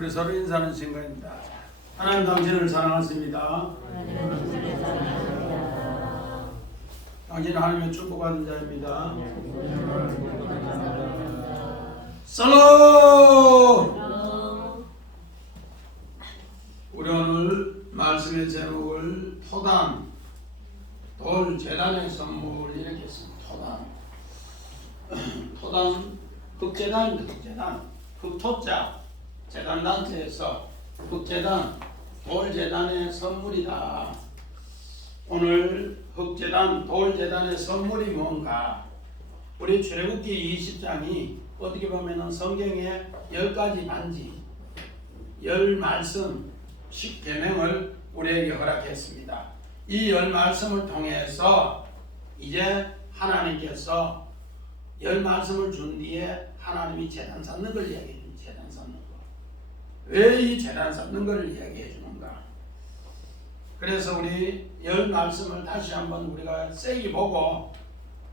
우리 서로 인사하는 시간입니다. 하나님 당신을 사랑하십니다. 당신은 하나님의 축복받은 자입니다. 살롬! 우리 오늘 말씀의 제목을 토단, 돌 제단의 선물 이렇게 했습니다. 토단, 흑제단입니다. 흑제단, 흑토자, 재단단체에서 흑제단, 돌제단의 선물이다. 오늘 흑제단, 돌제단의 선물이 뭔가? 우리 출애굽기 20장이 어떻게 보면 성경의 10가지 반지, 10말씀, 10계명을 우리에게 허락했습니다. 이 10말씀을 통해서 이제 하나님께서 10말씀을 준 뒤에 하나님이 제단 쌓는 걸 이야기해 줍니다. 제단 쌓는 거. 왜 이 제단 쌓는 걸 이야기해 주는가? 그래서 우리 10말씀을 다시 한번 우리가 세게 보고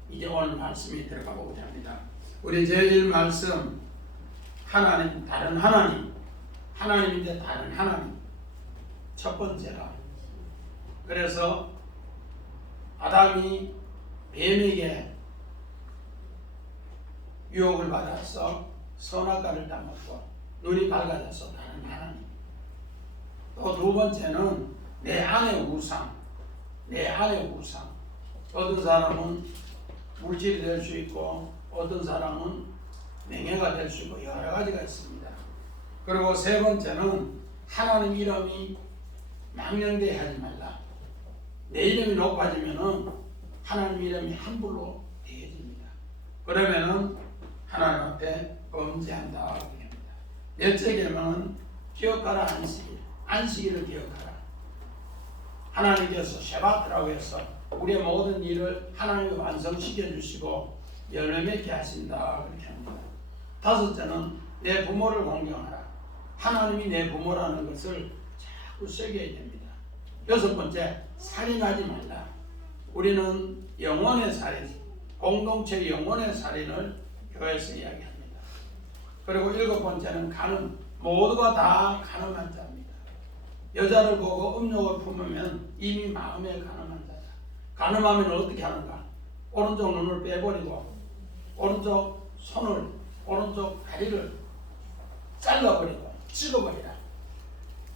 이제 오늘 말씀이 들어가 보고자 합니다. 우리 제1말씀, 하나님, 다른 하나님, 하나님인데 다른 하나님. 첫 번째가, 그래서 아담이 뱀에게 유혹을 받아서 선악과를 따먹고 눈이 밝아져서 다른 하나님. 또 두 번째는 내 안의 우상, 내 안의 우상. 어떤 사람은 물질이 될 수 있고 어떤 사람은 명예가 될 수 있고 여러 가지가 있습니다. 그리고 세 번째는 하나님 이름이 망령되게 하지 말라. 내 이름이 높아지면은 하나님 이름이 함부로 대해집니다. 그러면은 하나님 앞에 범죄한다. 넷째 계명은 기억하라 안식일. 안식일을 기억하라. 하나님께서 샤바트라고 해서 우리의 모든 일을 하나님이 완성시켜 주시고 열매 맺게 하신다. 그렇게 합니다. 다섯째는 내 부모를 공경하라. 하나님이 내 부모라는 것을 자꾸 새겨야 됩니다. 여섯 번째, 살인하지 말라. 우리는 영혼의 살인, 공동체 영혼의 살인을 교회에서 이야기합니다. 그리고 일곱 번째는 간음. 모두가 다 간음한 자입니다. 여자를 보고 음욕을 품으면 이미 마음에 간음한 자다. 간음하면 어떻게 하는가? 오른쪽 눈을 빼버리고 오른쪽 손을, 오른쪽 다리를 잘라버리고 찍어버리라.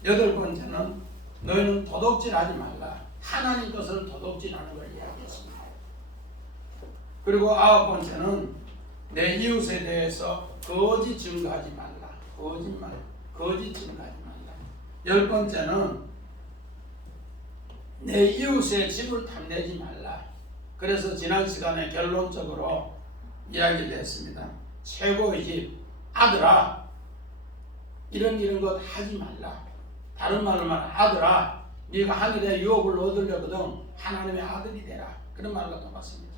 여덟 번째는 너희는 도둑질하지 말라. 하나님 것을 도둑질하는 걸 이야기했습니다. 그리고 아홉 번째는 내 이웃에 대해서 거짓 증거하지 말라. 거짓말, 거짓 증거하지 말라. 열 번째는 내 이웃의 집을 탐내지 말라. 그래서 지난 시간에 결론적으로 이야기를 했습니다. 최고의 집, 아들아, 이런 것 하지 말라. 다른 말로 말하면 아들아, 네가 하늘의 유업을 얻으려거든 하나님의 아들이 되라. 그런 말과 똑같습니다.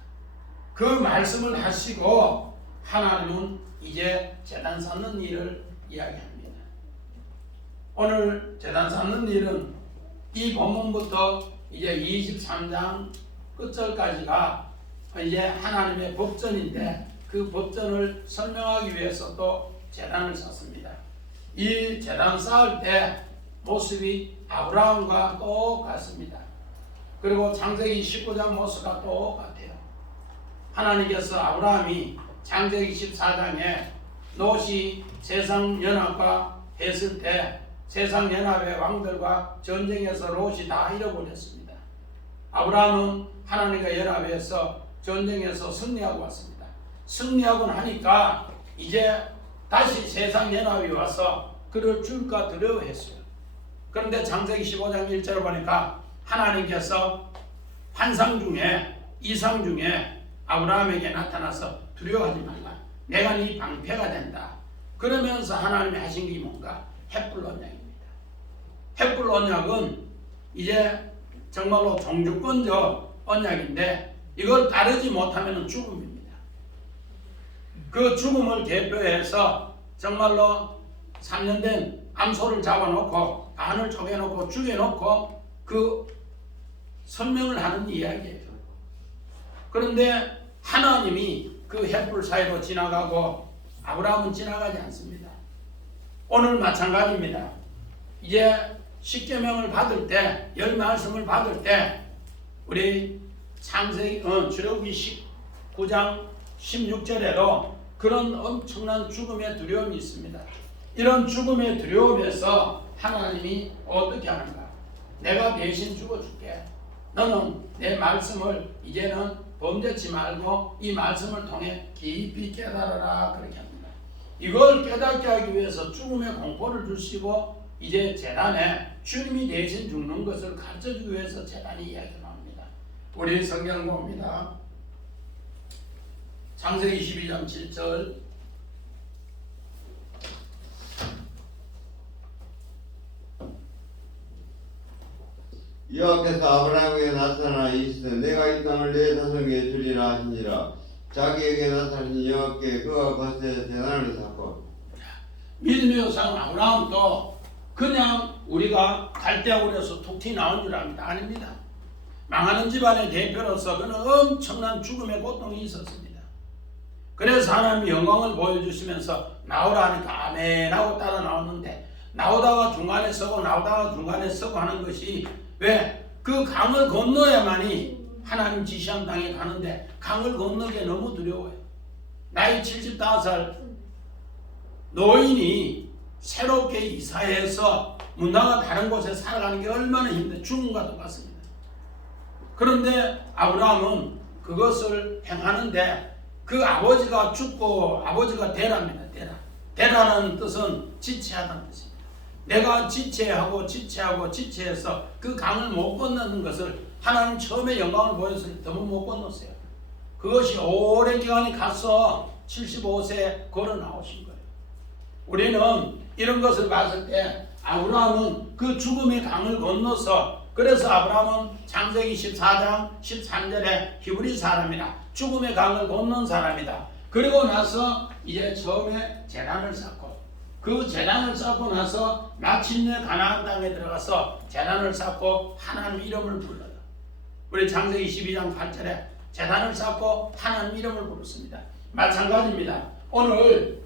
그 말씀을 하시고 하나님은 이제 제단 쌓는 일을 이야기합니다. 오늘 제단 쌓는 일은 이 본문부터 이제 23장 끝절까지가 이제 하나님의 법전인데 그 법전을 설명하기 위해서 또 제단을 쌓습니다. 이 제단 쌓을 때 모습이 아브라함과 똑같습니다. 그리고 창세기 19장 모습과 똑같아요. 하나님께서 아브라함이 창세기 14장에 롯이 세상 연합과 했을 때 세상 연합의 왕들과 전쟁에서 롯이 다 잃어버렸습니다. 아브라함은 하나님과 연합해서 전쟁에서 승리하고 왔습니다. 승리하고 나니까 이제 다시 세상 연합이 와서 그를 줄까 두려워했어요. 그런데 창세기 15장 1절을 보니까 하나님께서 환상 중에 이상 중에 아브라함에게 나타나서 두려워하지 말라. 내가 네 방패가 된다. 그러면서 하나님이 하신 게 뭔가? 햇불 언약입니다. 햇불 언약은 이제 정말로 종주권적 언약인데 이걸 따르지 못하면 죽음입니다. 그 죽음을 대표해서 정말로 3년 된 암소를 잡아놓고 간을 쪼개놓고 죽여놓고 그 설명을 하는 이야기예요. 그런데 하나님이 그 햇불 사이로 지나가고 아브라함은 지나가지 않습니다. 오늘 마찬가지입니다. 이제 십계명을 받을 때, 열 말씀을 받을 때 우리 출애굽기 19장 16절에도 그런 엄청난 죽음의 두려움이 있습니다. 이런 죽음의 두려움에서 하나님이 어떻게 하는가? 내가 대신 죽어줄게. 너는 내 말씀을 이제는 범죄치 말고 이 말씀을 통해 깊이 깨달아라. 그렇게 합니다. 이걸 깨닫게 하기 위해서 죽음의 공포를 주시고 이제 제단에 주님이 대신 죽는 것을 가르쳐주기 위해서 제단이 이야기 나옵니다. 우리 성경 봅니다. 창세기 22장 7절 여호와께서 아브라함에게 나타나 이르시되 내가 이 땅을 내 자손에게 주리라 하시니라. 자기에게 나타나신 여호와께 그가 거기서 제단을 쌓고. 믿음의 조상 아브라함도 그냥 우리가 갈대아굴에서 툭 튀어나온 줄 압니다. 아닙니다. 망하는 집안의 대표로서 그는 엄청난 죽음의 고통이 있었습니다. 그래서 하나님이 영광을 보여주시면서 나오라 하니까 아멘 하고 따라 나왔는데 나오다가 중간에 서고 나오다가 중간에 서고 하는 것이 왜? 그 강을 건너야만이 하나님 지시한 땅에 가는데 강을 건너기 너무 두려워요. 나이 75살 노인이 새롭게 이사해서 문화가 다른 곳에 살아가는 게 얼마나 힘들어요. 죽음과 똑같습니다. 그런데 아브라함은 그것을 행하는데 그 아버지가 죽고 아버지가 되랍니다. 되라는 뜻은 지체하다는 뜻입니다. 내가 지체해서 그 강을 못 건너는 것을 하나님 처음에 영광을 보였을 때 너무 못 건넜어요. 그것이 오랜 기간이 가서 75세에 걸어 나오신 거예요. 우리는 이런 것을 봤을 때 아브라함은 그 죽음의 강을 건너서 그래서 아브라함은 창세기 14장 13절에 히브리 사람이라 죽음의 강을 건넌 사람이다. 그리고 나서 이제 처음에 제단을 쌓고 그 제단을 쌓고 나서 마침내 가나안 땅에 들어가서 제단을 쌓고 하나님 이름을 불러요. 우리 창세기 12장 8절에 제단을 쌓고 하나님 이름을 부르습니다. 마찬가지입니다. 오늘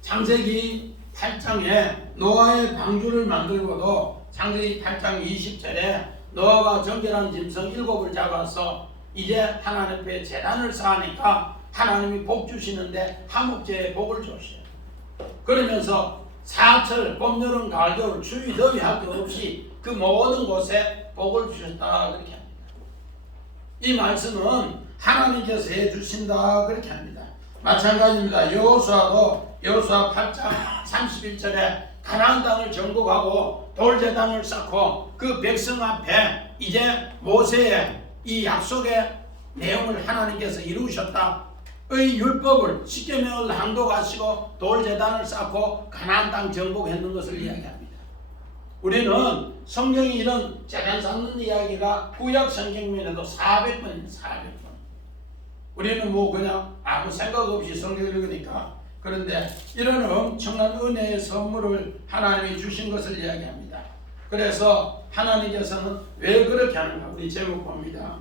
창세기 8장에 노아의 방주를 만들고도 창세기 8장 20절에 노아가 정결한 짐승 7을 잡아서 이제 하나님 앞에 제단을 쌓으니까 하나님이 복 주시는데 하목제에 복을 주셔요. 그러면서 사철, 봄, 여름, 가을, 겨울, 추위, 더위 할 것 없이 그 모든 곳에 복을 주셨다 그렇게 합니다. 이 말씀은 하나님께서 해주신다 그렇게 합니다. 마찬가지입니다. 여호수아도 여호수아 8장 31절에 가나안 땅을 정복하고 돌제단을 쌓고 그 백성 앞에 이제 모세의 이 약속의 내용을 하나님께서 이루셨다. 의 율법을 십계명을 항독하시고 돌제단을 쌓고 가나안 땅 정복했는 것을 이야기합니다. 우리는 성경이 이런 제단 쌓는 이야기가 구약 성경면에도 400번입니다. 400번. 우리는 뭐 그냥 아무 생각 없이 성경을 읽으니까 그런데 이런 엄청난 은혜의 선물을 하나님이 주신 것을 이야기합니다. 그래서 하나님께서는 왜 그렇게 하는가? 우리 제목 봅니다.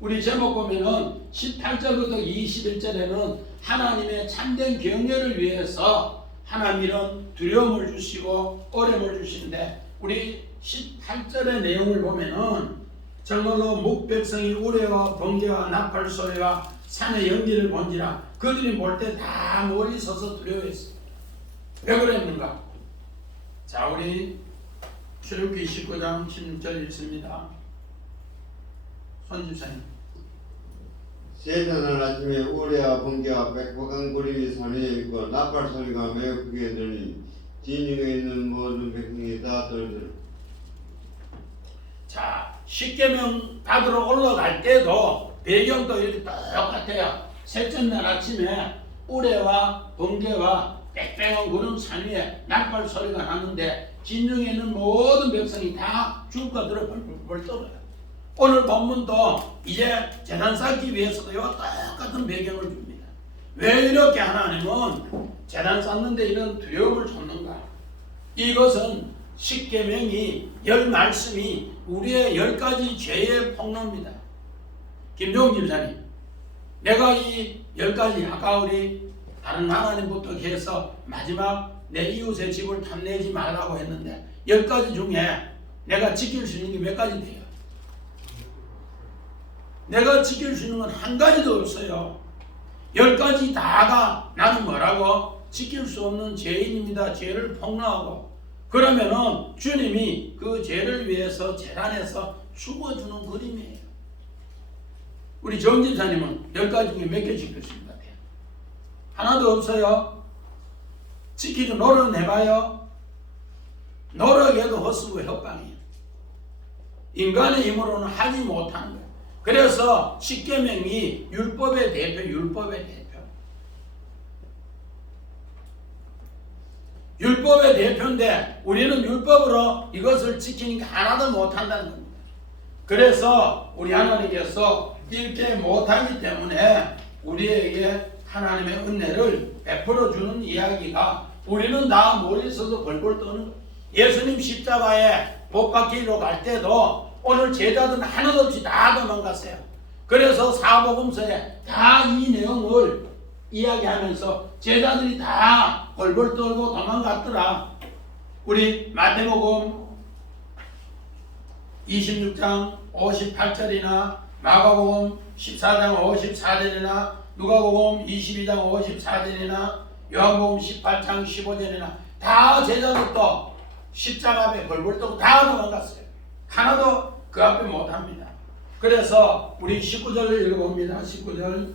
우리 제목 보면은 18절부터 21절에는 하나님의 참된 경외를 위해서 하나님 이런 두려움을 주시고 어려움을 주시는데 우리 18절의 내용을 보면은 정말로 묵백성이 우레와 번개와 나팔 소리와 산의 연기를 본지라 그들이 볼 때 다 멀리 서서 두려워했습니다. 왜 그랬는가? 자, 우리 출애굽기 19장 16절 읽습니다. 손집사님. 셋째 날 아침에 우레와 번개와 빽빽한 구름이 산에 있고 나팔 소리가 매우 크게 들리니 진영에 있는 모든 백성이 다 떨더라. 자, 십계명 받으러 올라갈 때도 배경도 이렇게 똑같아요. 셋째 날 아침에 우레와 번개와 빽빽한 구름 산 위에 나팔 소리가 나는데 진영에 있는 모든 백성이 다 죽을까 들어 벌벌 떨어요. 오늘 본문도 이제 제단 쌓기 위해서도 이 똑같은 배경을 줍니다. 왜 이렇게 하나님은 제단 쌓는데 이런 두려움을 줬는가? 이것은 십계명이 10말씀이 우리의 10가지 죄의 폭로입니다. 김종훈 집사님, 내가 이 10가지 아까 우리 다른 하나님부터 해서 마지막 내 이웃의 집을 탐내지 말라고 했는데 10가지 중에 내가 지킬 수 있는 게 몇 가지 돼요? 내가 지킬 수 있는 건 한 가지도 없어요. 10가지 다가 나는 뭐라고? 지킬 수 없는 죄인입니다. 죄를 폭로하고. 그러면은 주님이 그 죄를 위해서 재단에서 죽어주는 그림이에요. 우리 정집사님은 10가지 중에 몇 개 지킬 수 있는 것 같아요? 하나도 없어요. 지키기 노력해봐요. 노력해도 헛수고 협방이에요. 인간의 힘으로는 하지 못하는 거예요. 그래서 십계명이 율법의 대표, 율법의 대표. 율법의 대표인데 우리는 율법으로 이것을 지키니까 하나도 못한다는 겁니다. 그래서 우리 하나님께서 이렇게 못하기 때문에 우리에게 하나님의 은혜를 베풀어 주는 이야기가 우리는 다 멀리 서서 벌벌 떠는 거예요. 예수님 십자가에 못 박히러 갈 때도 오늘 제자들은 하나도 없이 다 도망갔어요. 그래서 사복음서에 다 이 내용을 이야기하면서 제자들이 다 벌벌 떨고 도망갔더라. 우리 마태복음 26장 58절이나 마가복음 14장 54절이나 누가복음 22장 54절이나 요한복음 18장 15절이나 다 제자들도 십자가 앞에 벌벌 떨고 다 도망갔어요. 하나도 그 앞에 못합니다. 그래서 우리 19절을 읽어봅니다. 19절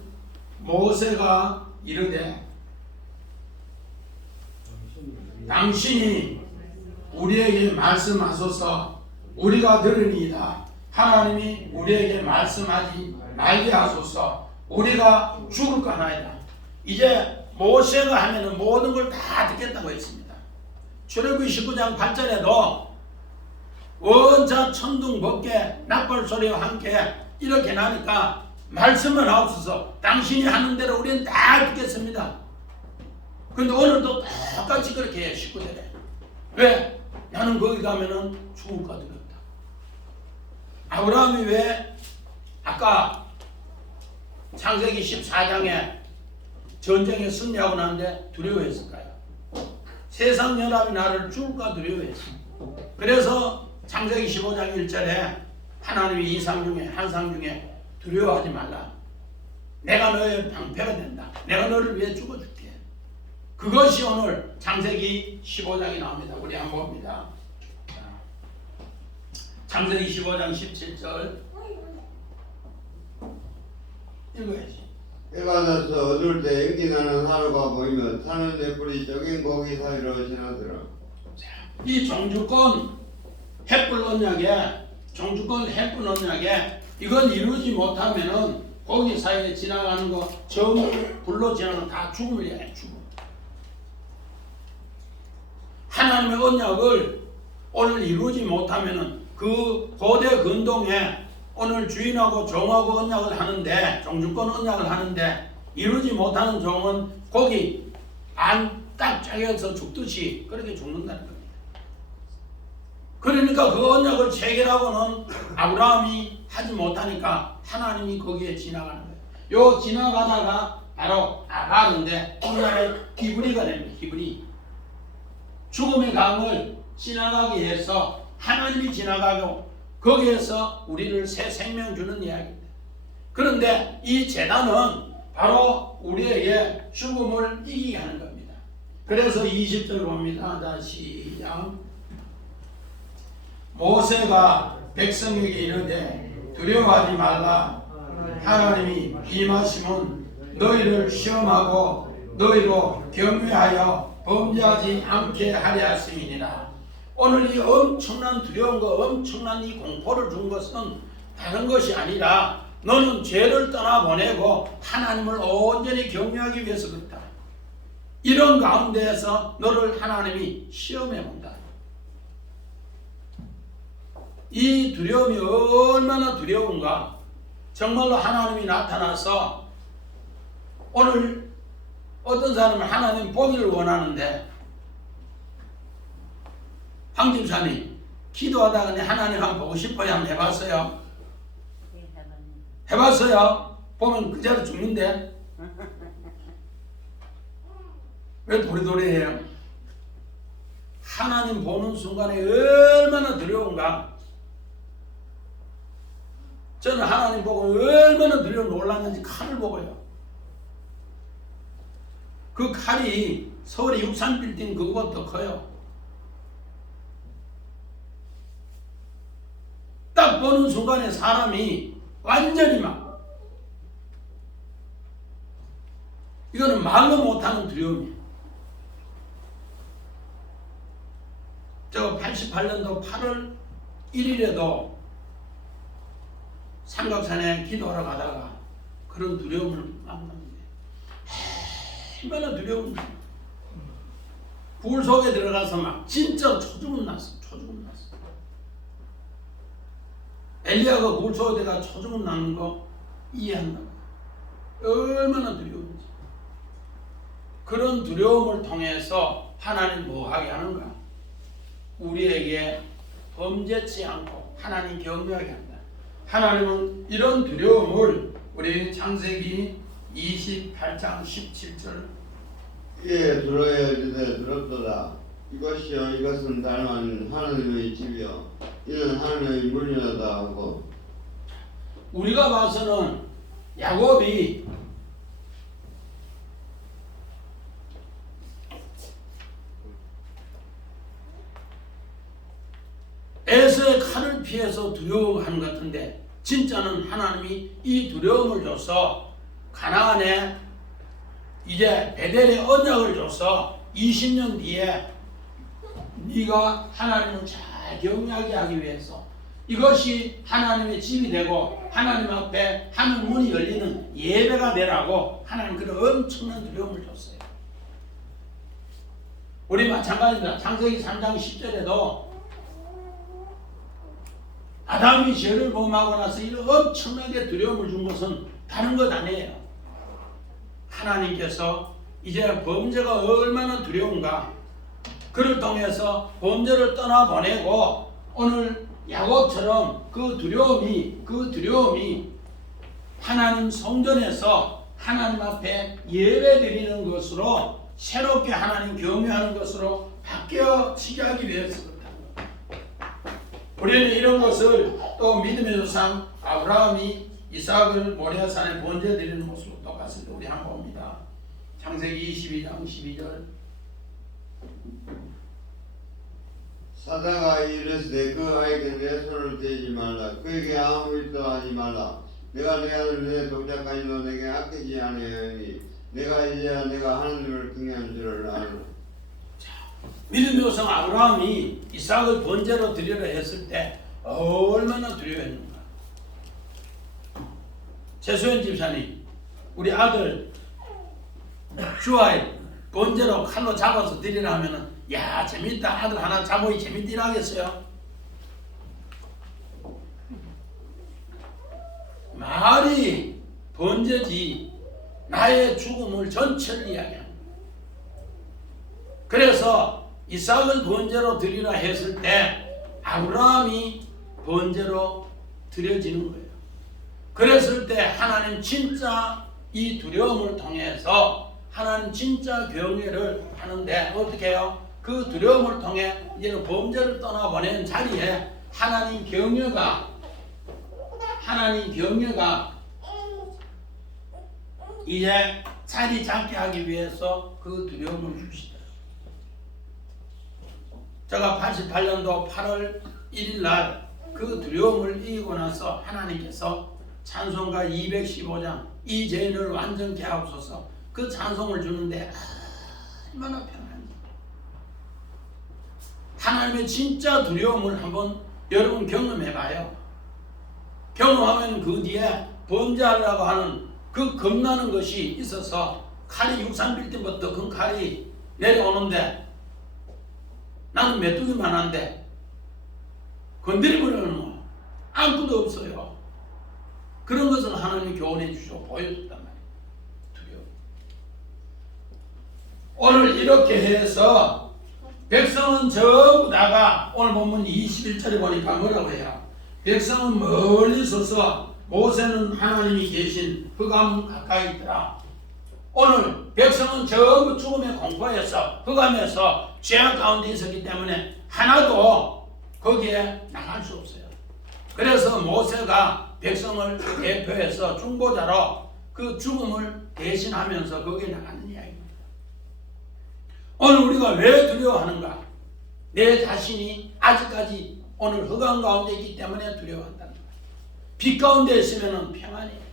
모세가 이르되 당신이 우리에게 말씀하소서 우리가 들으니이다. 하나님이 우리에게 말씀하지 말게 하소서 우리가 죽을까나이다. 이제 모세가 하면은 모든 걸 다 듣겠다고 했습니다. 출애굽기 19장 8절에도 원자 천둥 번개 납발 소리와 함께 이렇게 나니까 말씀을 하옵소서 당신이 하는 대로 우리는 다 듣겠습니다. 근데 오늘도 똑같이 그렇게 해요. 19절에 왜? 나는 거기 가면은 죽을까 두렵다. 아브라함이 왜 아까 창세기 14장에 전쟁에 승리하고 나는데 두려워했을까요? 세상 연합이 나를 죽을까 두려워했어. 그래서 창세기 15장 1절에 하나님이 이상 중에 한 상 중에 두려워하지 말라. 내가 너의 방패가 된다. 내가 너를 위해 죽어줄게. 그것이 오늘 창세기 15장에 나옵니다. 우리 한번 봅니다. 창세기 15장 17절 읽어야지. 해가 져서 어두울 때 연기 나는 하루가 보이면 산은 내 뿔이 적인 고기 사이로 지나더라. 이 정주권 햇불 언약에 정주권 햇불 언약에 이걸 이루지 못하면은 고기 사이에 지나가는 거 전부 불로 지나가면 다 죽음을 향해 죽음. 하나님의 언약을 오늘 이루지 못하면은 그 고대 근동에 오늘 주인하고 종하고 언약을 하는데 정주권 언약을 하는데 이루지 못하는 종은 고기 안 딱 짜여서 죽듯이 그렇게 죽는다는 겁니다. 그러니까 그 언약을 체결하고는 아브라함이 하지 못하니까 하나님이 거기에 지나가는 거예요. 요 지나가다가 바로 아가르인데 오늘날의 히브리가 됩니다. 히브리. 죽음의 강을 지나가게 해서 하나님이 지나가고 거기에서 우리를 새 생명 주는 이야기입니다. 그런데 이 제단은 바로 우리에게 죽음을 이기게 하는 겁니다. 그래서 20절 봅니다. 자, 시작. 모세가 백성에게 이르되 두려워하지 말라. 하나님이 임하심은 너희를 시험하고 너희로 경외하여 범죄하지 않게 하려 하심이니라. 오늘 이 엄청난 두려움과 엄청난 이 공포를 준 것은 다른 것이 아니라 너는 죄를 떠나보내고 하나님을 온전히 경외하기 위해서 그렇다. 이런 가운데에서 너를 하나님이 시험해본다. 이 두려움이 얼마나 두려운가. 정말로 하나님이 나타나서 오늘 어떤 사람은 하나님 보기를 원하는데 황집사님 기도하다가 하나님 한번 보고 싶어요? 한번 해봤어요? 해봤어요? 보면 그대로 죽는데 왜 도리도리해요? 하나님 보는 순간에 얼마나 두려운가. 저는 하나님 보고 얼마나 놀랐는지 칼을 보고요. 그 칼이 서울의 63빌딩 그거보다 더 커요. 딱 보는 순간에 사람이 완전히 막 이거는 말로 못하는 두려움이에요. 저 88년도 8월 1일에도 삼각산에 기도하러 가다가 그런 두려움을 만났는데 얼마나 두려운지. 굴 속에 들어가서 막 진짜 초죽음 났어. 엘리야가 굴 속에 들어가 초죽음 나는 거 이해한다. 얼마나 두려운지. 그런 두려움을 통해서 하나님 뭐하게 하는가? 우리에게 범죄치 않고 하나님 경외하게 한다. 하나님은 이런 두려움을 우리 창세기 28장 17절 이에 들어야 이르되 들었도다. 이것이요 이것은 닮은 하나님의 집이요 이는 하나님의 문이라다 하고. 우리가 봐서는 야곱이 에서의 칼을 피해서 두려워하는 것 같은데 진짜는 하나님이 이 두려움을 줘서 가나안에 이제 베델의 언약을 줘서 20년 뒤에 네가 하나님을 잘 경외하게 하기 위해서 이것이 하나님의 집이 되고 하나님 앞에 하늘 문이 열리는 예배가 되라고 하나님 그런 엄청난 두려움을 줬어요. 우리 마찬가지입니다. 창세기 3장 10절에도 아담이 죄를 범하고 나서 이런 엄청나게 두려움을 준 것은 다른 것 아니에요. 하나님께서 이제 범죄가 얼마나 두려운가 그를 통해서 범죄를 떠나보내고 오늘 야곱처럼 그 두려움이 하나님 성전에서 하나님 앞에 예배드리는 것으로 새롭게 하나님 경외하는 것으로 바뀌어지게 하기 위해서 우리는 이런 것을 또 믿음의 조상 아브라함이 이삭을 모리아산에 번제드리는 모습으로 똑같습니다. 우리 한번 봅니다. 창세기 22장 12절 사자가 이르시되 그 아이에게 내 손을 대지 말라. 그에게 아무 일도 하지 말라. 내가 내 아들 내 독자까지도 내게 아끼지 아니하니 내가 이제야 내가 하나님을 경외한 줄을 아노라. 믿음의 조상 아브라함이 이삭을 번제로 드리려 했을 때 얼마나 두려워했는가. 최소연 집사님 우리 아들 주아의 번제로 칼로 잡아서 드리라 하면은 야 재밌다 아들 하나 잡으니 재밌긴 하겠어요. 말이 번제지 나의 죽음을 전체를 이야기합니다. 그래서 이삭을 번제로 드리라 했을 때 아브라함이 번제로 드려지는 거예요. 그랬을 때 하나님 진짜 이 두려움을 통해서 하나님 진짜 경외를 하는데 어떻게 해요? 그 두려움을 통해 이제는 범죄를 떠나보낸 자리에 하나님 경외가 이제 자리 잡게 하기 위해서 그 두려움을 주시다. 제가 88년도 8월 1일 날 그 두려움을 이기고 나서 하나님께서 찬송가 215장 이 죄인을 완전케 하옵소서 그 찬송을 주는데 얼마나 편한지. 하나님의 진짜 두려움을 한번 여러분 경험해봐요. 경험하면 그 뒤에 범죄하려고 하는 그 겁나는 것이 있어서 칼이 63빌딩부터 그 칼이 내려오는데 나는 메뚜기만 한데 건드리버리면 뭐 아무것도 없어요. 그런 것을 하나님이 교훈해 주시고 보여줬단 말이에요. 두려워. 오늘 이렇게 해서 백성은 전부 다가 오늘 본문 21절에 보니까 뭐라고 해요? 백성은 멀리 서서 모세는 하나님이 계신 흑암 가까이 있더라. 오늘 백성은 전부 죽음의 공포에서 흑암에서 죄악 가운데 있었기 때문에 하나도 거기에 나갈 수 없어요. 그래서 모세가 백성을 대표해서 중보자로 그 죽음을 대신하면서 거기에 나가는 이야기입니다. 오늘 우리가 왜 두려워하는가? 내 자신이 아직까지 오늘 흑암 가운데 있기 때문에 두려워한다는 거예요. 빛 가운데 있으면 평안이에요.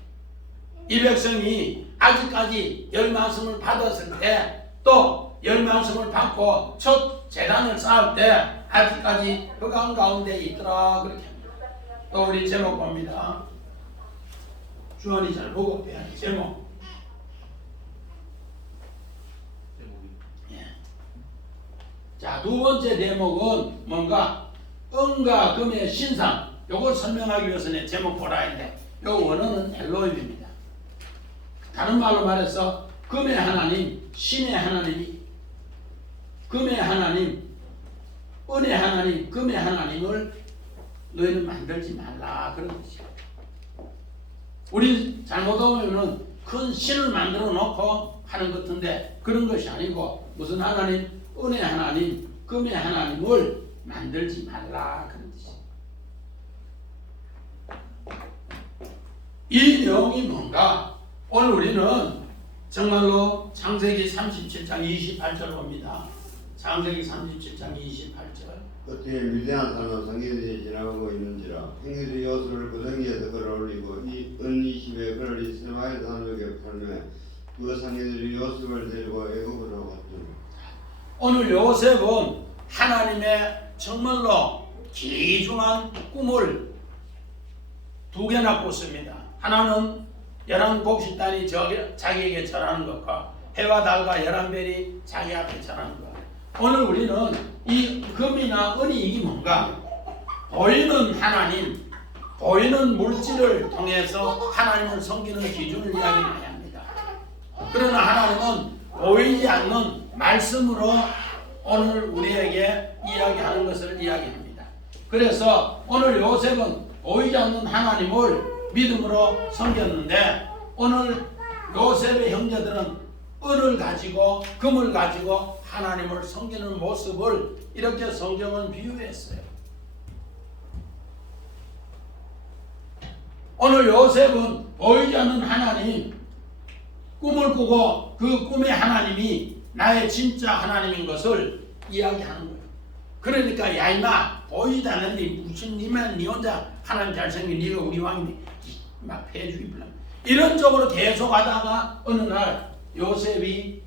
이 백성이 아직까지 열 말씀을 받았을 때 또 열 말씀을 받고 첫 재단을 쌓을 때 아직까지 흑암 가운데 있더라 그렇게 합니다. 또 우리 제목 봅니다. 주원이 잘 보고 빼야 제목. 예. 자, 두 번째 대목은 뭔가 은과 금의 신상. 요걸 설명하기 위해서는 제목 보라 했는데 요 원어는 엘로힘입니다. 다른 말로 말해서 금의 하나님, 신의 하나님이 금의 하나님, 은의 하나님, 금의 하나님을 너희는 만들지 말라 그런 것이야. 우리 잘못하면 큰 신을 만들어 놓고 하는 것 같은데 그런 것이 아니고 무슨 하나님, 은의 하나님, 금의 하나님을 만들지 말라 그런 뜻이야. 이 내용이 뭔가? 오늘 우리는 정말로 창세기 37장 28절 봅니다. 창세기 37장 28절. 그때 위대한 산은 성기들이 지나가고 있는지라 행위의 요술을 그 등에서 끌어올리고 은 20에 그를 이스마엘 산역에 팔매 그 상계들이 요셉을 데리고 애굽으로 갔더니 오늘 요셉은 하나님의 정말로 귀중한 꿈을 두 개나 꿨습니다. 하나는 11곡식단이 자기에게 절하는 것과 해와 달과 11별이 자기 앞에 절하는 것. 오늘 우리는 이 금이나 은이 이게 뭔가? 보이는 하나님, 보이는 물질을 통해서 하나님을 섬기는 기준을 이야기해야 합니다. 그러나 하나님은 보이지 않는 말씀으로 오늘 우리에게 이야기하는 것을 이야기합니다. 그래서 오늘 요셉은 보이지 않는 하나님을 믿음으로 섬겼는데 오늘 요셉의 형제들은 은을 가지고 금을 가지고 하나님을 섬기는 모습을 이렇게 성경은 비유했어요. 오늘 요셉은 보이지 않는 하나님 꿈을 꾸고 그 꿈의 하나님이 나의 진짜 하나님인 것을 이야기하는 거예요. 그러니까 야 임마 보이지 않는데 무슨 니만 니 혼자 하나님 잘생긴 니가 우리 왕인데 막 패주기 불러 이런 쪽으로 계속 하다가 어느 날 요셉이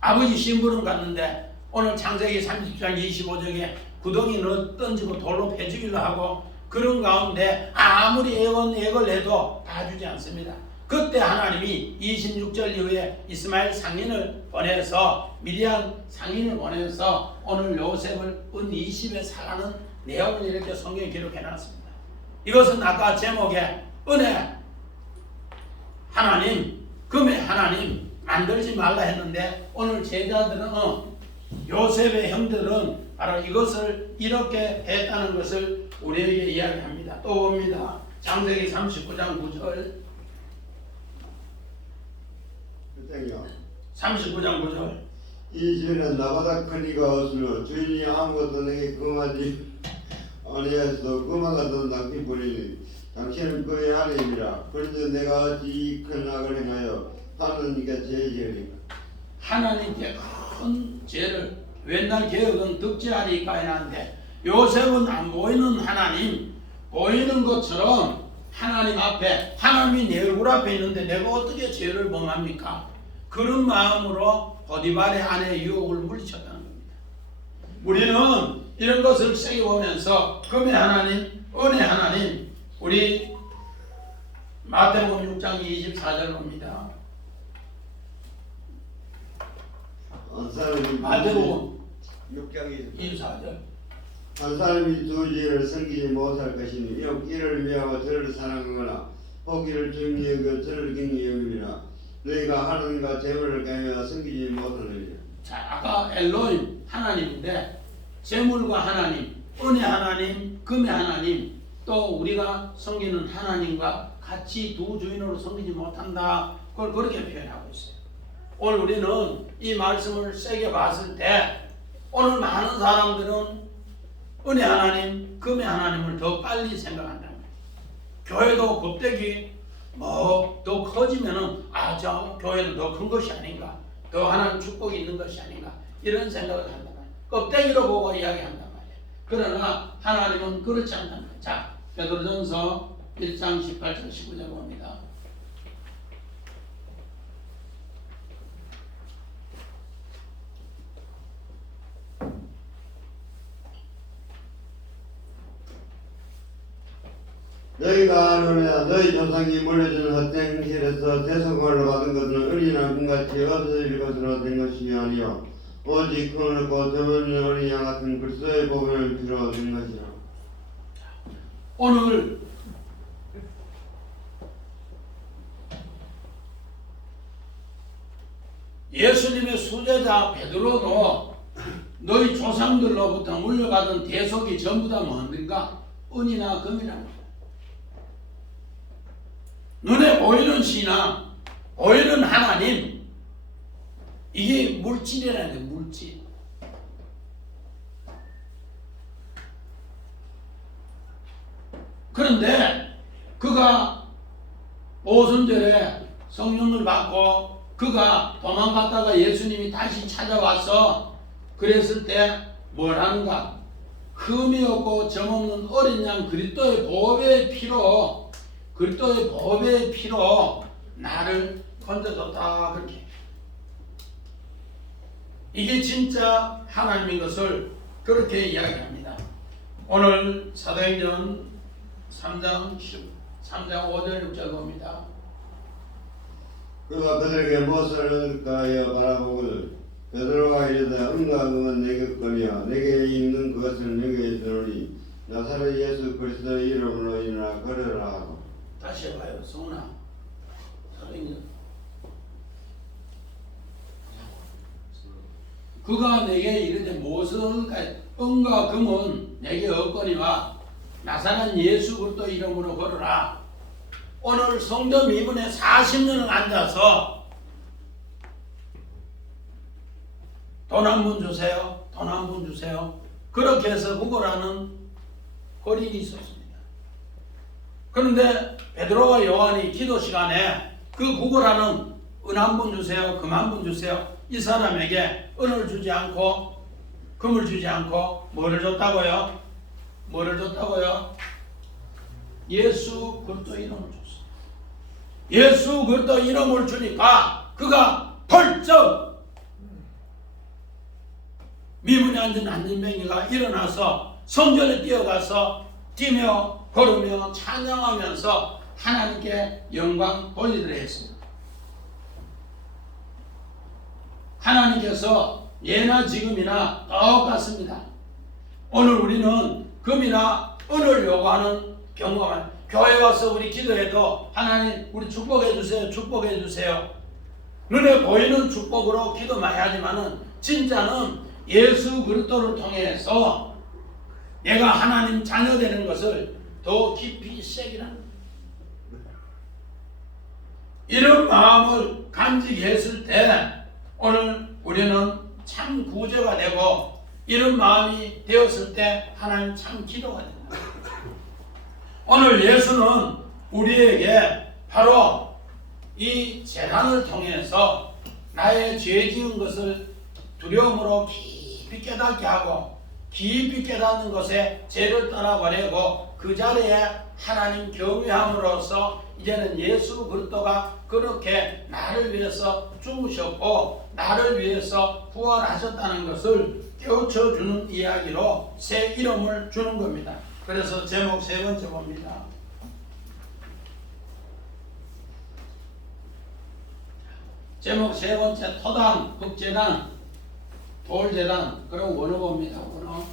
아버지 심부름 갔는데 오늘 창세기 30장 25절에 구덩이를 던지고 돌로 패주기를 하고 그런 가운데 아무리 애걸 내도 다 주지 않습니다. 그때 하나님이 26절 이후에 이스마엘 상인을 보내서 미디안 상인을 보내서 오늘 요셉을 은 20에 사가는 내용을 이렇게 성경에 기록해 놨습니다. 이것은 아까 제목에 은혜 하나님, 금의 하나님 만들지 말라 했는데 오늘 제자들은 요셉의 형들은 바로 이것을 이렇게 했다는 것을 우리에게 이야기합니다. 또 봅니다. 창세기 39장 9절 39장 9절 이 집에는 나보다 큰 이가 없으며 주인이 아무것도 내게 금하지 아니하여서 금화 같은 낭비뿐이니 당신은 그의 아내이라 그런데 내가 어찌 이 큰 악을 행하여 하나님께 죄지으리까 하나님께 큰 죄를 옛날 개혁은 득죄하리까 해놨는데 요셉은 안 보이는 하나님 보이는 것처럼 하나님 앞에 하나님이 내 얼굴 앞에 있는데 내가 어떻게 죄를 범합니까? 그런 마음으로 보디발의 아내의 유혹을 물리쳤다는 겁니다. 우리는 이런 것을 새겨보면서 금의 하나님, 은의 하나님 우리 마태복음 6장 24절 봅니다. 마태복음 6장 24절 한 사람이 두 죄를 섬기지 못할 것이니 이를 위하여 저를 사랑하거나 혹이를 중히 여겨 저를 경히 여기리라 너희가 하나님과 재물을 가며 섬기지 못하느니라. 자, 아까 엘로힘 하나님인데 재물과 하나님, 은혜 하나님, 금의 하나님 또 우리가 섬기는 하나님과 같이 두 주인으로 섬기지 못한다 그걸 그렇게 표현하고 있어요. 오늘 우리는 이 말씀을 세게 봤을 때 오늘 많은 사람들은 은혜 하나님, 금의 하나님을 더 빨리 생각한다. 교회도 곱되기 뭐 더 커지면은 저 교회는 더 큰 것이 아닌가, 더 하나님 축복이 있는 것이 아닌가 이런 생각을 한단 말이에요. 껍데기로 보고 이야기한단 말이에요. 그러나 하나님은 그렇지 않단 말이에요. 자, 베드로전서 1장 18절 19절 봅니다. 너희가 아노니아 너희 조상이 물려준 헛된 길에서 대속을 받은 것은 어린아 금같이 없어질 것으로 된 것이 아니요 오직 크고 저번에 어린 양 같은 그리스도의 복음을 주로 된 것이라. 오늘 예수님의 수제자 베드로도 너희 조상들로부터 물려받은 대속이 전부 다 뭔가 은이나 금이라는 거예요. 눈에 보이는 신앙, 보이는 하나님, 이게 물질이라는 거예요. 물질. 그런데 그가 오순절에 성령을 받고 그가 도망갔다가 예수님이 다시 찾아와서 그랬을 때 뭘 하는가? 흠이 없고 점없는 어린 양 그리스도의 보배의 피로 나를 건져줬다. 그렇게. 이게 진짜 하나님인 것을 그렇게 이야기합니다. 오늘 사도행전 3장 5절 6절 봅니다. 그가 그들에게 무엇을 얻을까 하여 바라보고 베드로가 이르되 은과 금은 내게 거니와 내게 있는 그것을 내게 주노니 나사렛 예수 그리스도의 이름으로 인하여 걸으라 하고. 다시 해봐요. 성훈아. 사도행전. 그가 내게 이르되 무엇을 얻을까? 은과 금은 내게 없거니와 나사렛 예수 그리스도 이름으로 걸으라. 오늘 성전 미문에 40년을 앉아서 돈 한 푼 주세요. 돈 한 푼 주세요. 그렇게 해서 구걸하는 거린이 있었습니다. 그런데 베드로와 요한이 기도 시간에 그 구걸하는 은 한 푼 주세요. 금 한 푼 주세요. 이 사람에게 은을 주지 않고 금을 주지 않고 뭐를 줬다고요? 뭐를 줬다고요? 예수 그리스도 이름을 줬어요. 예수 그리스도 이름을 주니까 그가 벌쩍 미문에 앉은 안진뱅이가 일어나서 성전에 뛰어가서 뛰며 걸으며 찬양하면서 하나님께 영광 돌리도록 했습니다. 하나님께서 예나 지금이나 똑같습니다. 오늘 우리는 금이나 은을 요구하는 경우가 많아요. 교회 와서 우리 기도해도 하나님 우리 축복해 주세요. 축복해 주세요. 눈에 보이는 축복으로 기도 많이 하지만은 진짜는 예수 그리스도를 통해서 내가 하나님 자녀 되는 것을 더 깊이 새기라는 거예요. 이런 마음을 간직했을 때 오늘 우리는 참 구제가 되고 이런 마음이 되었을 때 하나님 참 기도가 됩니다. 오늘 예수는 우리에게 바로 이 재난을 통해서 나의 죄 지은 것을 두려움으로 깊이 깨닫게 하고 깊이 깨닫는 것에 죄를 떠나버리고 그 자리에 하나님 경외함으로써 이제는 예수 그리스도가 그렇게 나를 위해서 죽으셨고 나를 위해서 부활하셨다는 것을 깨우쳐주는 이야기로 새 이름을 주는 겁니다. 그래서 제목 세 번째 봅니다. 제목 세 번째 토단, 흑재단, 돌재단. 그럼 원어 봅니다. 원어.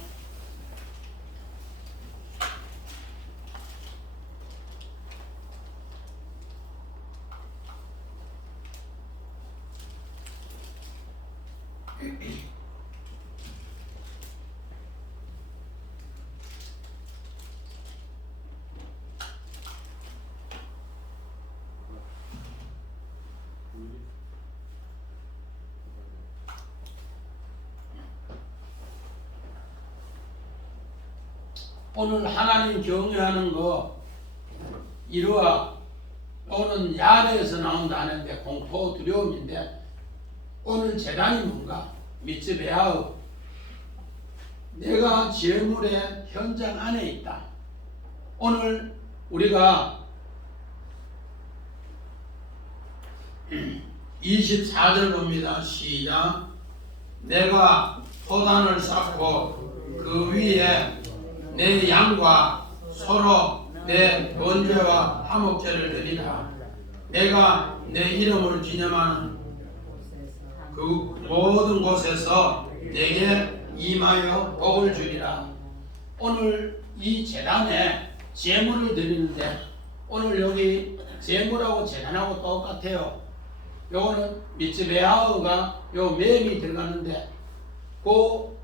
오늘 하나님 경외하는 거 이루와 오는 야레에서 나온다는데 공포 두려움인데 오늘 재단이 뭔가 미츠베아우 내가 재물의 현장 안에 있다. 오늘 우리가 24절 봅니다. 시작. 내가 토단을 쌓고 그 위에 내 양과 소로 내 번제와 화목제를 드리라. 내가 내 이름을 기념하는 그 모든 곳에서 내게 임하여 복을 주리라. 오늘 이 제단에 제물을 드리는데 오늘 여기 제물하고 제단하고 똑같아요. 요거는 미츠베아우가 요 맴이 들어가는데 그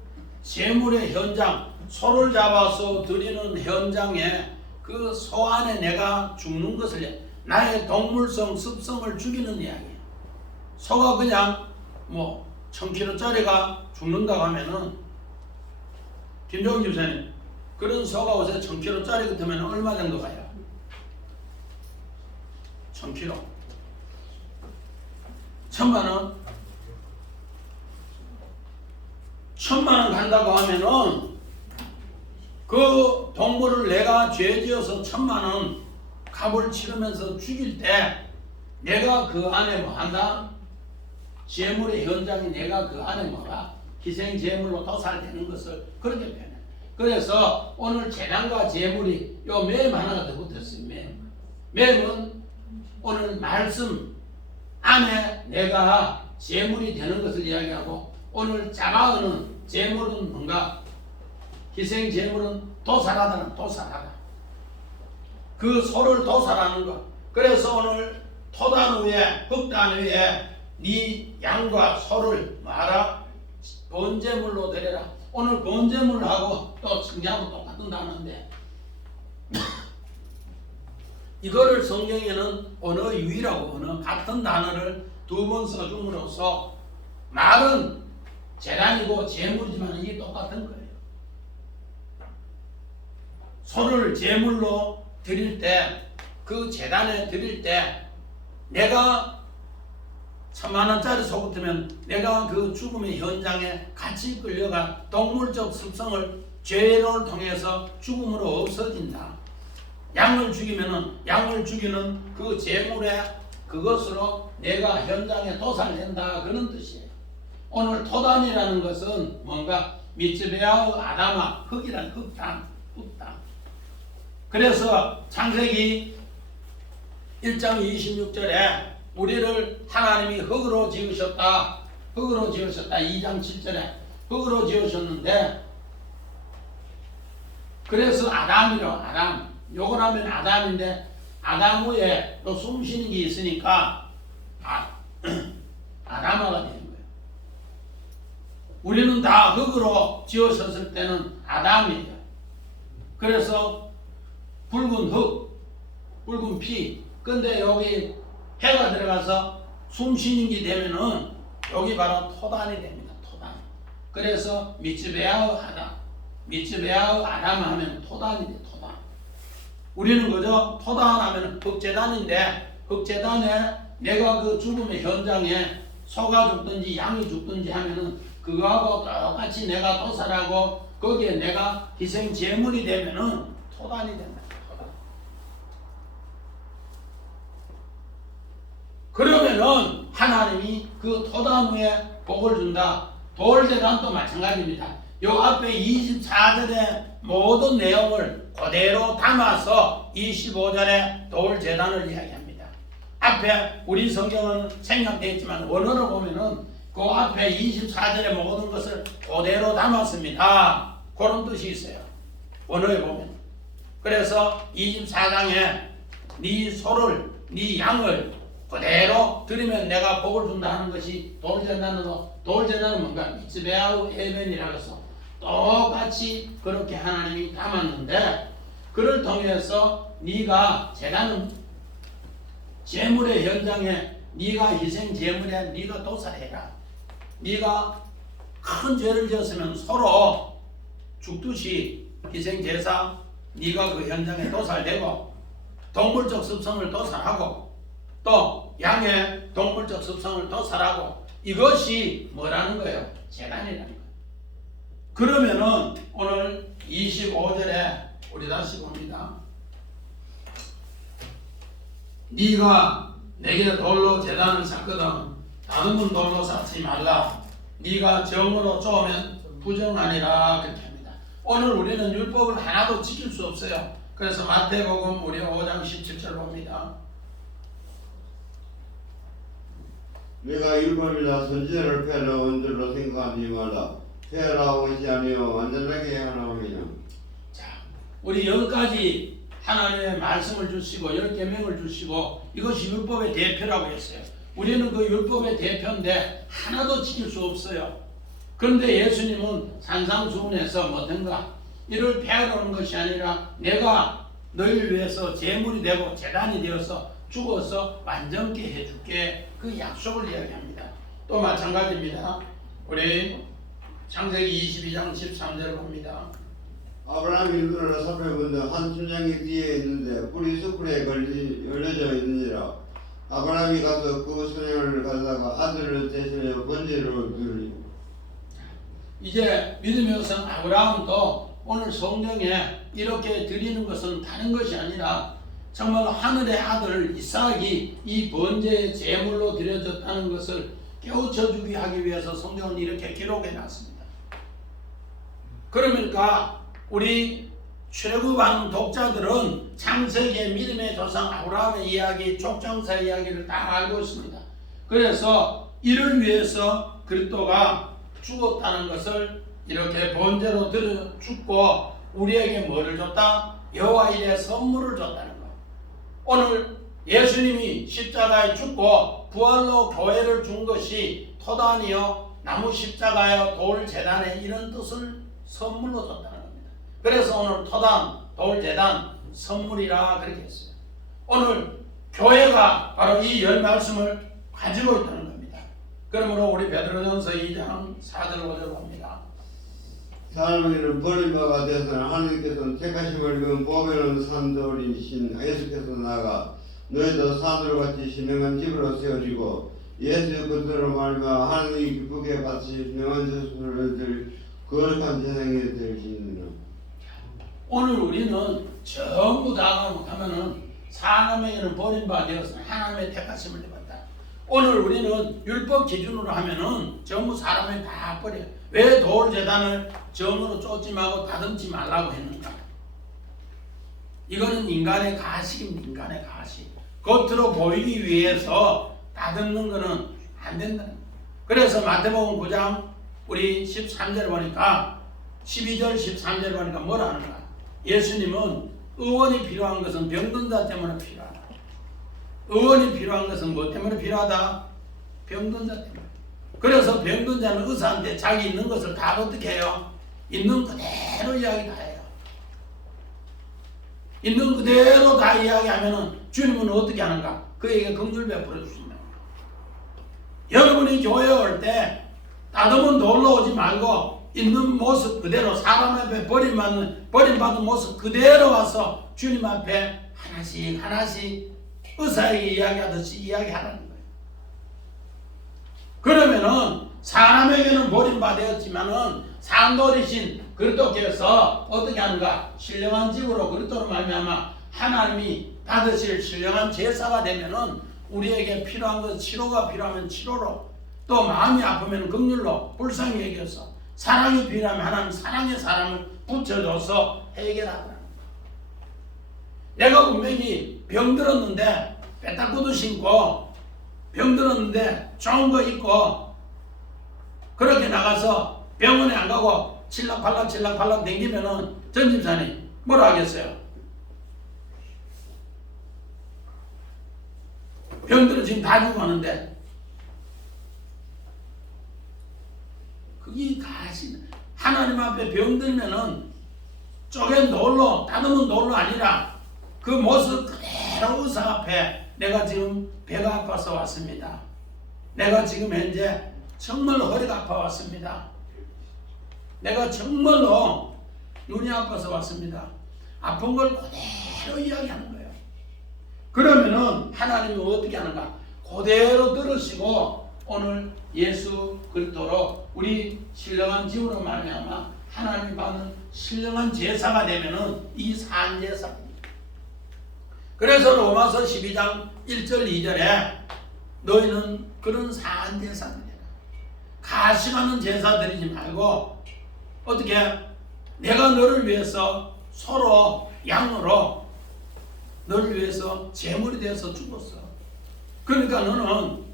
제물의 현장 소를 잡아서 드리는 현장에 그 소 안에 내가 죽는 것을 나의 동물성 습성을 죽이는 이야기예요. 소가 그냥 뭐 1000kg짜리가 죽는다고 하면은 김종인 집사님 그런 소가 요새 1000kg짜리 같으면 얼마 정도 가요? 1000kg 1000만원 1000만원 간다고 하면은 그 동물을 내가 죄지어서 1000만원 값을 치르면서 죽일 때 내가 그 안에 뭐 한다? 제물의 현장이 내가 그 안에 뭐가 희생 제물로 도살되는 것을 그렇게 표현해. 그래서 오늘 재단과 제물이 요 맴 하나가 더 붙었어요. 맴은 오늘 말씀 안에 내가 제물이 되는 것을 이야기하고 오늘 자가은은 제물은 뭔가 희생 제물은 도살하다는 도살하다. 그 소를 도살하는 것. 그래서 오늘 토단 위에 흙단 위에 네 양과 소를 말아 번제물로 드려라. 오늘 번제물하고 또 승리하고 똑같은 단어인데 이거를 성경에는 언어 유의라고 언어 같은 단어를 두 번 써줌으로써 말은 재단이고 제물이지만 이게 똑같은 거예요. 소를 제물로 드릴 때 그 재단에 드릴 때 내가 1000만원짜리 소 같으면 내가 그 죽음의 현장에 같이 끌려가 동물적 습성을 죄를 통해서 죽음으로 없어진다. 양을 죽이면은 양을 죽이는 그 제물에 그것으로 내가 현장에 도살된다 그런 뜻이에요. 오늘 토단이라는 것은 뭔가 미츠베아우 아다마 흙이란 흙탕. 그래서 창세기 1장 26절에 우리를 하나님이 흙으로 지으셨다. 흙으로 지으셨다. 2장 7절에 흙으로 지으셨는데 그래서 아담이로 아담. 요걸 하면 아담인데 아담 후에 또 숨쉬는 게 있으니까 아담아가 되는 거예요. 우리는 다 흙으로 지으셨을 때는 아담이에요. 그래서 붉은 흙, 붉은 피. 근데 여기 해가 들어가서 숨쉬는 게 되면은 여기 바로 토단이 됩니다. 토단. 그래서 미츠베아우 아담. 미츠베아우 아담 하면 토단이 돼. 토단. 우리는 그저 토단 하면 흙재단인데 흙재단에 내가 그 죽음의 현장에 소가 죽든지 양이 죽든지 하면은 그거하고 똑같이 내가 도살하고 거기에 내가 희생 제물이 되면은 토단이 된다. 토단. 그러면은 하나님이 그 토단 위에 복을 준다. 돌재단도 마찬가지입니다. 요 앞에 24절의 모든 내용을 그대로 담아서 25절에 돌재단을 이야기합니다. 앞에 우리 성경은 생략되어 있지만 원어로 보면은 그 앞에 24절의 모든 것을 그대로 담았습니다. 그런 뜻이 있어요. 원어에 보면. 그래서 24장에 네 소를 네 양을 그대로 드리면 내가 복을 준다 하는 것이 돌재단으로 돌재단은 뭔가 미츠베아우 에벤이라고 해서 똑같이 그렇게 하나님이 담았는데 그를 통해서 네가 재단은 제물의 현장에 네가 희생 제물에 네가 도살해라. 네가 큰 죄를 지었으면 서로 죽듯이 희생제사 네가 그 현장에 도살되고 동물적 습성을 도살하고 또 양의 동물적 습성을 도살하고 이것이 뭐라는 거예요? 재단이라는 거예요. 그러면은 오늘 25절에 우리 다시 봅니다. 네가 내게 돌로 제단을 쌓거든 다듬은 돌로 쌓지 말라. 네가 정으로 쪼으면 부정하니라. 그렇게 합니다. 오늘 우리는 율법을 하나도 지킬 수 없어요. 그래서 마태복음 우리 5장 17절 봅니다. 내가 율법이나 선지자를 폐하려 온 줄로 생각하지 말라. 폐하라 것이 아니요 완전하게 하나옵니다. 자, 우리 여기까지 하나님의 말씀을 주시고 10계명을 주시고 이것이 율법의 대표라고 했어요. 우리는 그 율법의 대표인데 하나도 지킬 수 없어요. 그런데 예수님은 산상수훈에서 뭐든가 이를 폐하러 오는 것이 아니라 내가 너희를 위해서 제물이 되고 제단이 되어서 죽어서 완전케 해줄게, 그 약속을 이야기합니다. 또 마찬가지입니다. 우리 창세기 22장 13절 봅니다. 아브라함이 눈을 살펴본데 한 순양이 뒤에 있는데 뿔이 숯불에 열려져 있느니라. 아브라함이 가서 그 순양을 가져다가 아들을 대신하여 번제로 드리고. 이제 믿음의 여성 아브라함도 오늘 성경에 이렇게 드리는 것은 다른 것이 아니라 정말 하늘의 아들 이삭이 이 번제의 제물로 드려졌다는 것을 깨우쳐주기 하기 위해서 성경은 이렇게 기록해 놨습니다. 그러니까 우리 출애굽하는 독자들은 창세기의 믿음의 조상 아브라함의 이야기, 족장사 이야기를 다 알고 있습니다. 그래서 이를 위해서 그리스도가 죽었다는 것을 이렇게 번제로 들여 죽고 우리에게 뭐를 줬다? 여호와 일의 선물을 줬다는 거예요. 오늘 예수님이 십자가에 죽고 부활로 교회를 준 것이 토단이요 나무 십자가요 돌 제단에 이런 뜻을 선물로 줬다는 겁니다. 그래서 오늘 토단 돌 제단 선물이라 그렇게 했어요. 오늘 교회가 바로 이 열 말씀을 가지고 있다는 겁니다. 그러므로 우리 베드로전서 2장 4절 5절 봅니다. 사람에게는 버림바가 되어서는 하나님께서는 택하심을 입은 보배로운 산돌이신 예수께서 나아가 너희도 산으로 같이 신령한 집으로 세워지고 예수 그리스도로 말미암아 하나님이 기쁘게 받으실 명한 자손을 거룩한 재상이 되시느니라. 오늘 우리는 전부 다 하면은 사람에게는 버림바 되어서 하나님의 택하심을 입었다. 오늘 우리는 율법 기준으로 하면은 전부 사람이 다 버려요. 왜 돌 제단을 정으로 쫓지 말고 다듬지 말라고 했는가? 이거는 인간의 가식입니다. 인간의 가식. 겉으로 보이기 위해서 다듬는 거는 안 된다는 거예요. 그래서 마태복음 9장 우리 13절 보니까 12절 13절 보니까 뭐라 하는가? 예수님은 의원이 필요한 것은 병든 자 때문에 필요하다. 의원이 필요한 것은 뭐 때문에 필요하다? 병든 자 때문에. 그래서 병든 자는 의사한테 자기 있는 것을 다 어떻게 해요? 있는 그대로 이야기 다 해요. 있는 그대로 다 이야기하면은 주님은 어떻게 하는가? 그에게 긍휼 베풀어 주신다. 여러분이 교회에 올 때 다듬은 돌로 오지 말고 있는 모습 그대로 사람 앞에 버림받은 모습 그대로 와서 주님 앞에 하나씩 하나씩 의사에게 이야기하듯이 이야기하라는 거예요. 그러면은 사람에게는 버림받았지만은 산돌이신 그리스도께서 어떻게 하는가? 신령한 집으로 그리스도로 말미암아 하나님이 받으실 신령한 제사가 되면은 우리에게 필요한 것 치료가 필요하면 치료로, 또 마음이 아프면 긍휼로, 불쌍히 여겨서, 사랑이 필요하면 하나님 사랑의 사람을 붙여줘서 해결하더라. 내가 분명히 병들었는데 빼딱구두 신고 병들었는데 좋은 거 입고 그렇게 나가서 병원에 안 가고 칠락팔락 댕기면은 전집사님 뭐라 하겠어요? 병들은 지금 다 죽어가는데 그게 가시. 하나님 앞에 병들면은 쪼갠 돌로 다듬은 돌로 아니라 그 모습 그대로 의사 앞에 내가 지금 배가 아파서 왔습니다. 내가 지금 현재 정말 허리가 아파 왔습니다. 내가 정말로 눈이 아파서 왔습니다. 아픈 걸 그대로 이야기하는 거예요. 그러면은 하나님은 어떻게 하는가? 그대로 들으시고 오늘 예수 그리스도로 우리 신령한 집으로 말미암아 하나님 받는 신령한 제사가 되면은 이 산제사입니다. 그래서 로마서 12장 1절 2절에 너희는 그런 산제사들이라. 가시가는 제사 드리지 말고 어떻게 내가 너를 위해서 서로 양으로 너를 위해서 제물이 되어서 죽었어. 그러니까 너는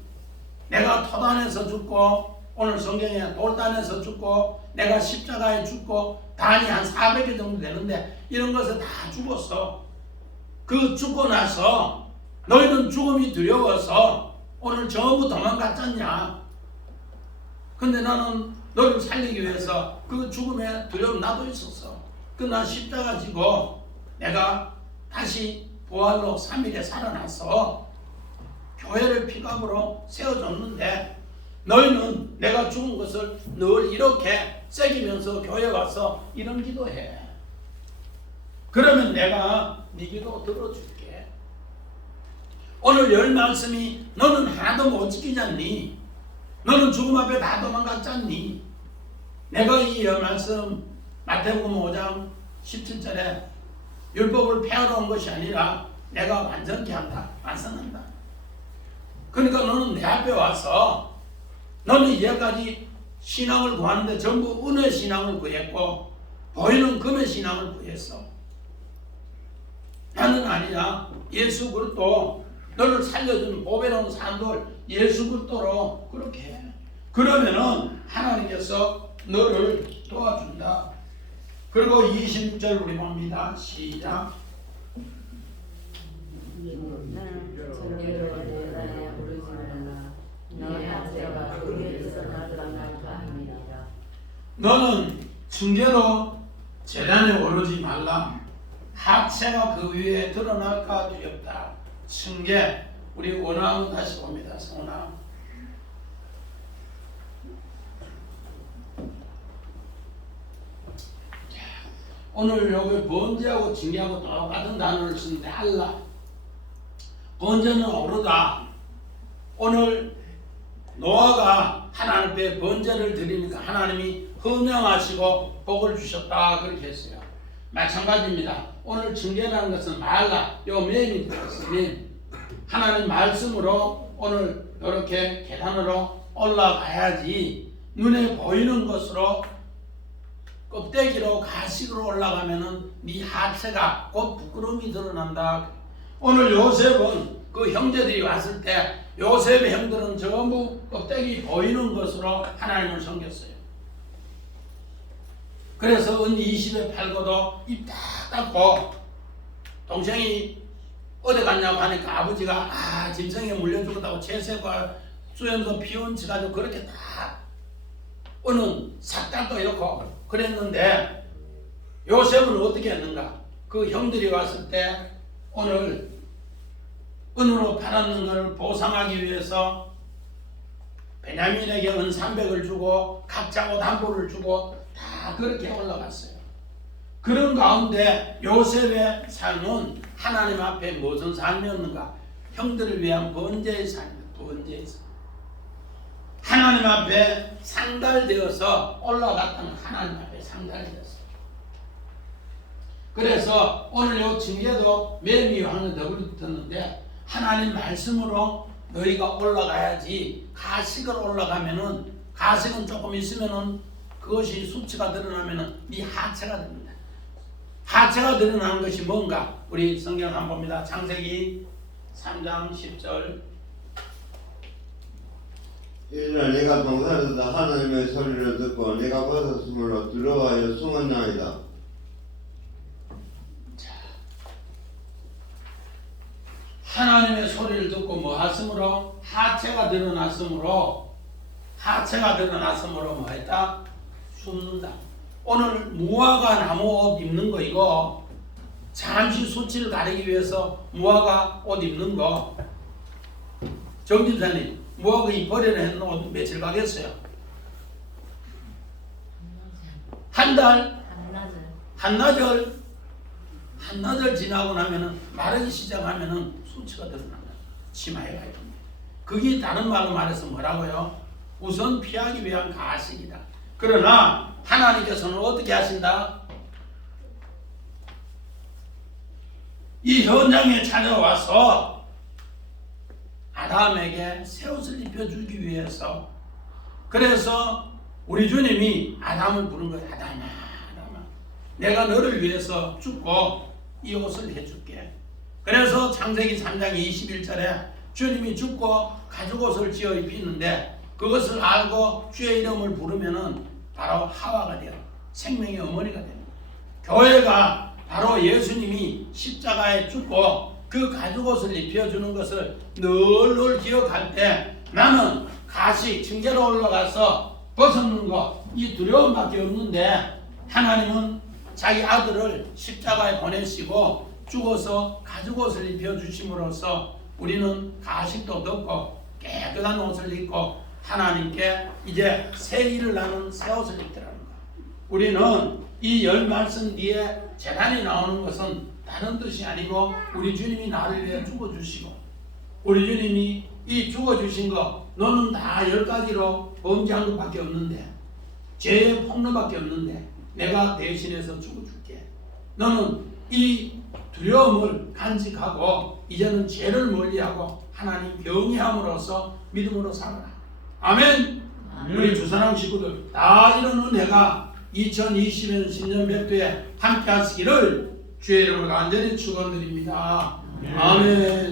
내가 토단에서 죽고 오늘 성경에 돌단에서 죽고 내가 십자가에 죽고 단이 한 400개 정도 되는데 이런 것에 다 죽었어. 그 죽고 나서 너희는 죽음이 두려워서 오늘 전부 도망갔잖냐. 근데 나는 너를 살리기 위해서 그 죽음에 두려움 나도 있었어. 그러나 십자가 지고 내가 다시 부활로 3일에 살아나서 교회를 피감으로 세워줬는데 너희는 내가 죽은 것을 늘 이렇게 새기면서 교회 와서 이런 기도해. 그러면 내가 네 기도 들어줄게. 오늘 열 말씀이 너는 하나도 못 지키지 않니? 너는 죽음 앞에 다 도망갔지 않니? 내가 이 열 말씀 마태복음 5장 17절에 율법을 폐하러 온 것이 아니라 내가 완전케 한다. 완성한다. 그러니까 너는 내 앞에 와서 너는 이제까지 신앙을 구하는데 전부 은혜 신앙을 구했고 보이는 금의 신앙을 구했어. 나는 아니야. 예수 그리스도 너를 살려준 보배로운 산돌 예수 그리스도로 그렇게 해. 그러면은 하나님께서 너를 도와준다. 그리고 26절 우리 봅니다. 시작. 너는 징계로 제단에 오르지 말라. 하체가 그 위에 드러날까 두렵다. 징계. 우리 원앙 다시 봅니다. 성원아. 오늘 여기 번제하고 징계하고 똑같은 단어를 쓰는데 알라. 번제는 오르다. 오늘 노아가 하나님 앞에 번제를 드리니까 하나님이 헌명하시고 복을 주셨다 그렇게 했어요. 마찬가지입니다. 오늘 징계라는 것은 말라. 요 메인이 들었으니 하나님 말씀으로 오늘 이렇게 계단으로 올라가야지 눈에 보이는 것으로 껍데기로 가식으로 올라가면은 네 하체가 곧 부끄러움이 드러난다. 오늘 요셉은 그 형제들이 왔을 때 요셉의 형들은 전부 껍데기 보이는 것으로 하나님을 섬겼어요. 그래서 은 20에 팔고도 입 딱 닫고 동생이 어디 갔냐고 하니까 아버지가 짐승에 물려 죽었다고 채색과 수염도 피운치 가지고 그렇게 다 은은 싹 닦고 이렇고 그랬는데 요셉은 어떻게 했는가? 그 형들이 왔을 때 오늘 은으로 팔았는 것을 보상하기 위해서 베냐민에게 은 300을 주고 각자 옷 한 벌을 주고 다 그렇게 올라갔어요. 그런 가운데 요셉의 삶은 하나님 앞에 무슨 삶이었는가? 형들을 위한 번제의 삶입니다. 번제의 삶. 하나님 앞에 상달되어서 올라갔다는 하나님 앞에 상달되었어요. 그래서 오늘 요 징계도 매미 요한을 더불었는데 하나님 말씀으로 너희가 올라가야지. 가식을 올라가면은 가식은 조금 있으면은 그것이 수치가 드러나면은 네 하체가 됩니다. 하체가 드러나는 것이 뭔가? 우리 성경 한번 봅니다. 창세기 3장 10절. 이르나 내가 동산에서 하나님의 소리를 듣고 내가 벗었으므로 두려워하여 숨었나이다. 하나님의 소리를 듣고 뭐 하심으로? 하체가 드러났으므로 뭐 했다? 숨는다. 오늘 무화과 나무 옷 입는 거 이거 잠시 수치를 가리기 위해서 무화과 옷 입는 거 정집사님 무화과 입버리를 했는 옷 며칠 가겠어요? 한 달? 한나절 지나고 나면은 마르기 시작하면은 수치가 드러난다. 치마에 가야 됩니다. 그게 다른 말로 말해서 뭐라고요? 우선 피하기 위한 가식이다. 그러나 하나님께서는 어떻게 하신다? 이 현장에 찾아와서 아담에게 새 옷을 입혀주기 위해서, 그래서 우리 주님이 아담을 부른 거예요. 아담아, 내가 너를 위해서 죽고 이 옷을 해줄게. 그래서 창세기 3장 21절에 주님이 죽고 가죽옷을 지어 입히는데, 그것을 알고 주의 이름을 부르면은 바로 하와가 되어 생명의 어머니가 됩니다. 교회가 바로 예수님이 십자가에 죽고 그 가죽옷을 입혀주는 것을 늘 기억할 때, 나는 가식 층계로 올라가서 벗어놓는 것, 이 두려움밖에 없는데, 하나님은 자기 아들을 십자가에 보내시고 죽어서 가죽옷을 입혀주심으로써 우리는 가식도 덮고 깨끗한 옷을 입고 하나님께 이제 새 일을 나는 새 옷을 입더라는 거예요. 우리는 이 열 말씀 뒤에 재단이 나오는 것은 다른 뜻이 아니고, 우리 주님이 나를 위해 죽어주시고, 우리 주님이 이 죽어주신 거, 너는 다 10가지로 범죄한 것밖에 없는데, 죄의 폭로밖에 없는데 내가 대신해서 죽어줄게. 너는 이 두려움을 간직하고 이제는 죄를 멀리하고 하나님 경외함으로써 믿음으로 살아라. 아멘. 우리 주사랑 식구들 다 이런 은혜가 2020년 신년백도에 함께 하시기를 주의 이름으로 간절히 축원드립니다. 아멘.